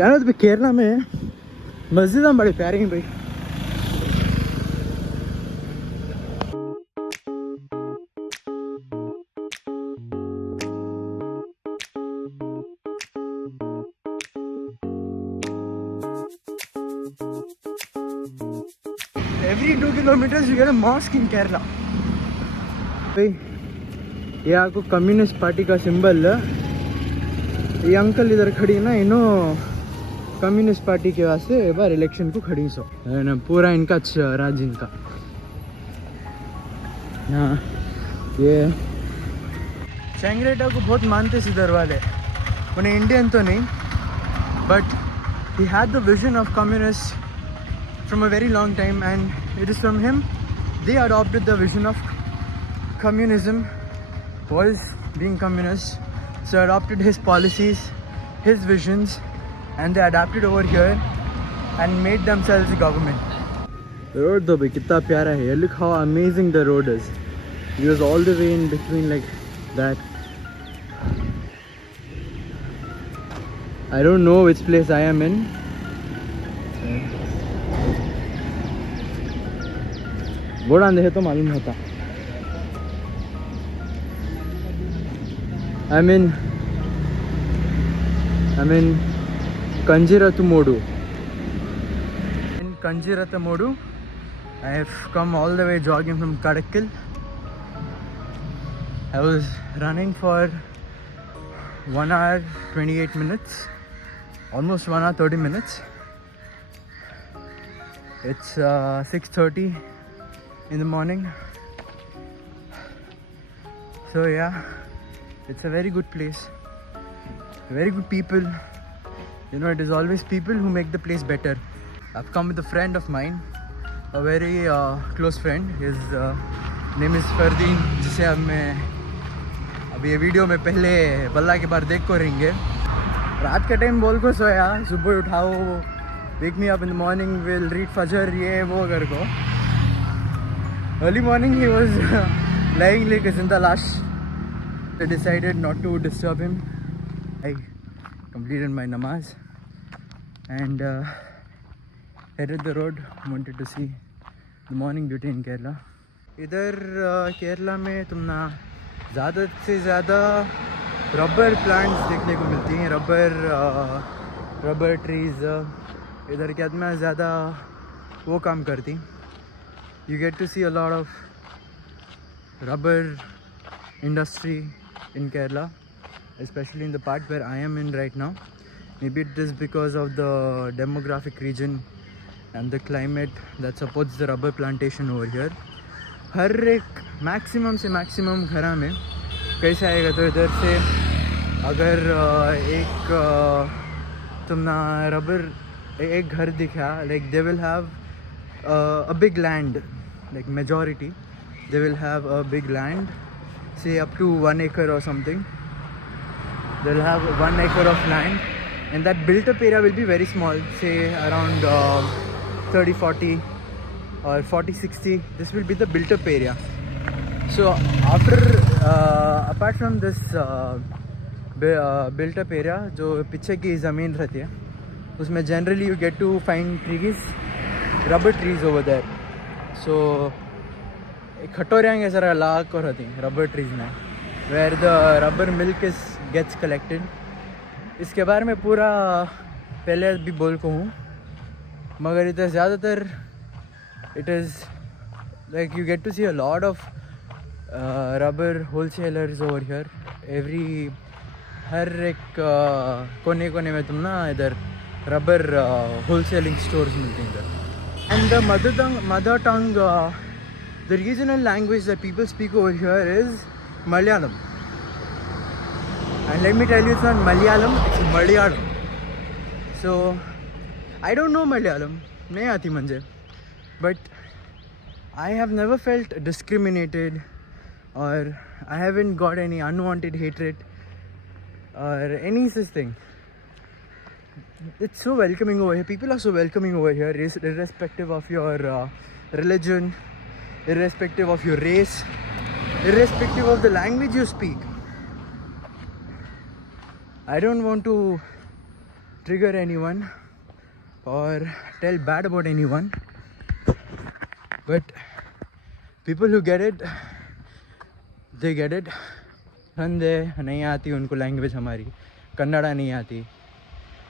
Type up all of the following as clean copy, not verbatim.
यार तो केरला में मस्जिद हम बड़े प्यारे हैं भाई. Every 2 kilometers you get a mosque in Kerala. भाई ये आपको कम्युनिस्ट पार्टी का सिंबल है. ये अंकल इधर खड़ी ना इनो कम्युनिस्ट पार्टी के वास्ते एक बार इलेक्शन को खड़ी सो है ना पूरा इनका राज्य इनका. हाँ ये चैंगरेटा को बहुत मानते इधर वाले. उन्हें इंडियन तो नहीं but he had the vision of communists from a very long time, and it is from him they adopted the vision of communism. Was being communist, so adopted his policies, his visions, and they adapted over here and made themselves a government. The road though bhai kitna pyara hai. Look how amazing the road is. It was all the way in between like that. I don't know which place I am in. Board आंधे है तो मालूम होता. I mean Kanjirathumoodu. In Kanjirathumoodu, I have come all the way jogging from Kadakkal. I was running for 1 hour 28 minutes, almost 1 hour 30 minutes. It's 6:30 in the morning. So yeah, it's a very good place, very good people. You know, it is always people who make the place better. I've come with a friend of mine, a very close friend. His name is Fardeen, जिसे अब मैं अभी ये video में पहले बल्ला के बार देख को रहेंगे. रात का टाइम बोल को सोया, सुबह उठाओ, wake me up in the morning, we'll read Fajr, ये वो कर को. Early morning he was lying like a zinda lash. I decided not to disturb him. I completed my namaz and headed the road. Wanted to see the morning beauty in Kerala. इधर केरला में तुम ना ज़्यादा से ज़्यादा rubber plants देखने को मिलती हैं. रबर ट्रीज़ इधर कितना ज़्यादा वो काम करती. You get to see a lot of rubber industry in Kerala, especially in the part where I am in right now. Maybe it is because of the demographic region and the climate that supports the rubber plantation over here. हर एक maximum से maximum घरा में कैसे आएगा तो इधर से अगर एक तुम ना रबर एक घर दिखा, like they will have a big land, like majority they will have a big land, say up to 1 acre or something. They'll have 1 acre of land and that built up area will be very small, say around 30-40 or 40-60. This will be the built up area. So after apart from this built up area, जो पीछे की ज़मीन रहती है उसमें generally you get to find trees, rubber trees over there. So खटोरियाँ के सारा लाग को रहती हैं rubber trees में, where the rubber milk gets collected. इसके बारे में पूरा पहले भी बोल को हूँ, मगर इधर ज़्यादातर it is like you get to see a lot of rubber wholesalers over here. हर एक कोने कोने में तुम ना इधर rubber wholesaling stores मिलते हैं इधर. And the mother tongue, the regional language that people speak over here is Malayalam. And let me tell you, it's not Malayalam, it's Malayalam. So I don't know Malayalam, नहीं आती मुझे, but I have never felt discriminated or I haven't got any unwanted hatred or any such thing. It's so welcoming over here. People are so welcoming over here, irrespective of your religion, irrespective of your race, irrespective of the language you speak. I don't want to trigger anyone or tell bad about anyone, but people who get it, they get it. धंधे नहीं आती उनको language हमारी, कन्नड़ा नहीं आती,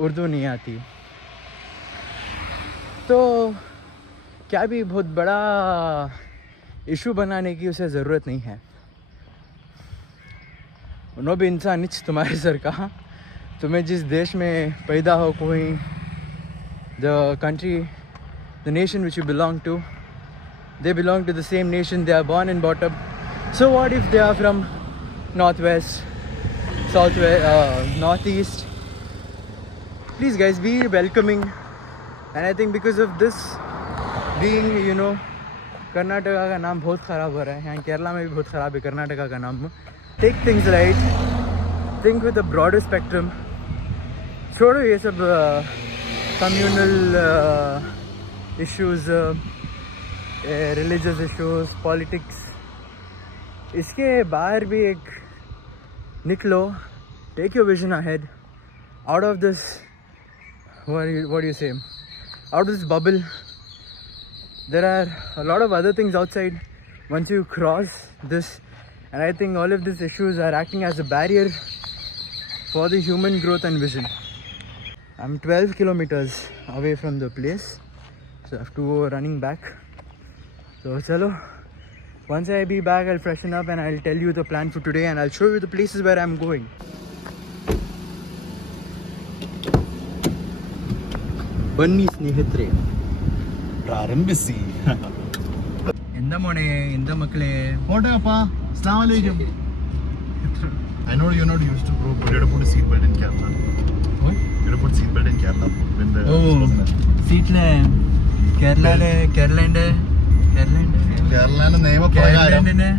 उर्दू नहीं आती, तो क्या भी बहुत बड़ा इशू बनाने की उसे ज़रूरत नहीं है. उन्होंने भी इंसान नीच तुम्हारे सर का, तुम्हें जिस देश में पैदा हो कोई, the country, the nation which you belong to, they belong to the same nation, they are born and brought up. So what if they are from northwest, southwest, northeast? Please guys, be welcoming. And I think because of this being, you know, Karnataka का नाम बहुत ख़राब हो रहा है, यहाँ केरला में भी बहुत ख़राब है कर्नाटका का नाम. Take things right, think with a broader spectrum. छोड़ो ये सब communal issues, religious issues, politics. इसके बाहर भी एक निकलो. Take your vision ahead. Out of this, what do you say? Out of this bubble. There are a lot of other things outside once you cross this, and I think all of these issues are acting as a barrier for the human growth and vision. I'm 12 kilometers away from the place, so I have to go running back. So chalo, once I be back, I'll freshen up and I'll tell you the plan for today, and I'll show you the places where I'm going. Bunny ಸ್ನೇಹಿತರೆ, ಪ್ರಾರಂಭಿಸಿ. ಎಂದ ಮೊಣೆ ಎಂದ ಮಕ್ಕಳೇ, ಓಟಪ್ಪ, Assam ಅಲೈಕುಂ. I know you're not used to bro, but you have to put a seat belt in Kerala. What? You have to put seat belt in Kerala when the സീറ്റിലെ കേരളയിലെ കേരളൻ്റെ നിയമപ്രകാരം കേരളയിലെ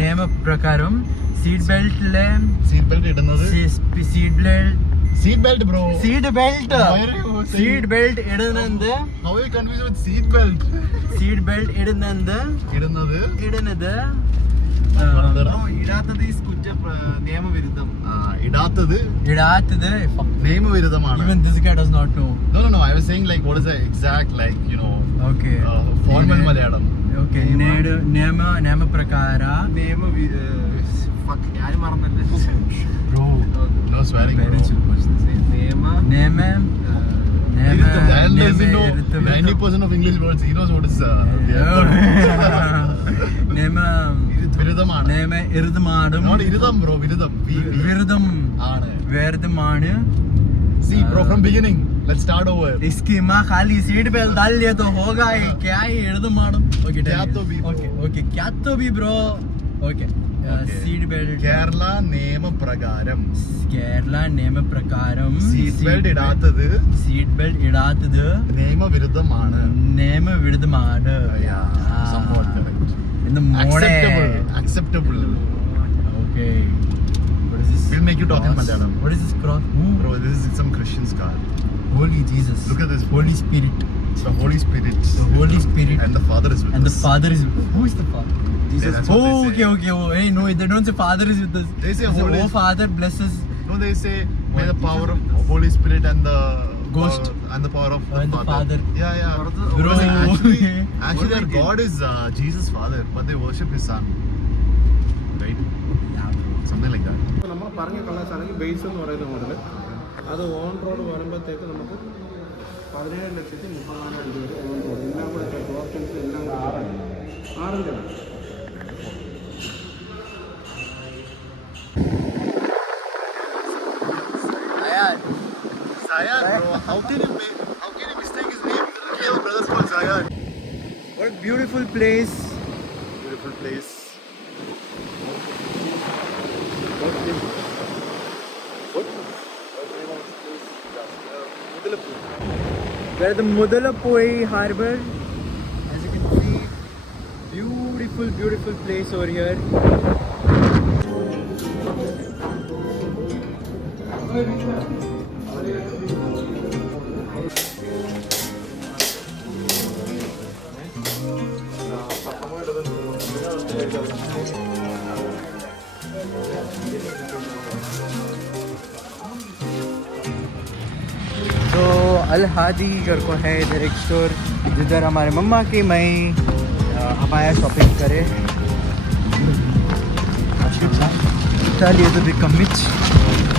നിയമപ്രകാരം seat belt ഇടുന്നത് seat belt ഇടുന്നത് നിയമവിരുദ്ധമാണ്. Even this guy does not know. No, I was saying like what is the exact like, you know, Okay. formal Malayalam. Okay. നിയമപ്രകാര Bro, no swearing bro. നിയമ 90% of English words he knows what is വിരുദ്ധമാണ്. Not ഇരുതം bro, വിരുദ്ധമാണ്. See bro, from beginning let's start over. इसकी माँ खाली seat belt डाल लिया तो होगा ही क्या ही इर्दमाडम. Okay, क्या तो भी bro. Okay, क्या तो भी bro. Okay. Seat belt Kerala നിയമപ്രകാരം സീറ്റ് ബെൽറ്റ് ഇടാത്തത് നിയമവിരുദ്ധമാണ്. Acceptable. Okay. We'll make you talk in Malayalam. What is this cross? Bro, this is some Christian's car. Holy Jesus. Look at this. Holy Spirit. The Holy Spirit. And the Father is with us. And the Father is with us. Who is the Father? Jesus. that's what they say. Okay. Oh, hey, no, they don't say Father is with us. They say They Holy. Oh, Father bless us. No, they say may the power of Holy Spirit and the Ghost. and the power of And the Father. Yeah. Bro. Actually, their God is Jesus' Father, but they worship His Son. Right? Yeah, bro. Something like that. നമ്മൾ പറഞ്ഞ കളേഴ്സാണെങ്കിൽ base എന്ന് പറയുന്ന model അത് on road വരുമ്പോഴത്തേക്ക് നമുക്ക് 17,30,34,000 രൂപ on road എല്ലാം കൂടെ ഓപ്ഷൻസ് എല്ലാം കൂടെ 6 Zayan, bro, how can you mistake his name? The real brother's called Zayan. What a beautiful place. Beautiful place. We're at the Mudalapoi Harbor. As you can see, beautiful place over here. तो अल हादी घर को है इधर एक store जिधर हमारे मम्मा की मई हमारा शॉपिंग करे चलिए तो भी कमिच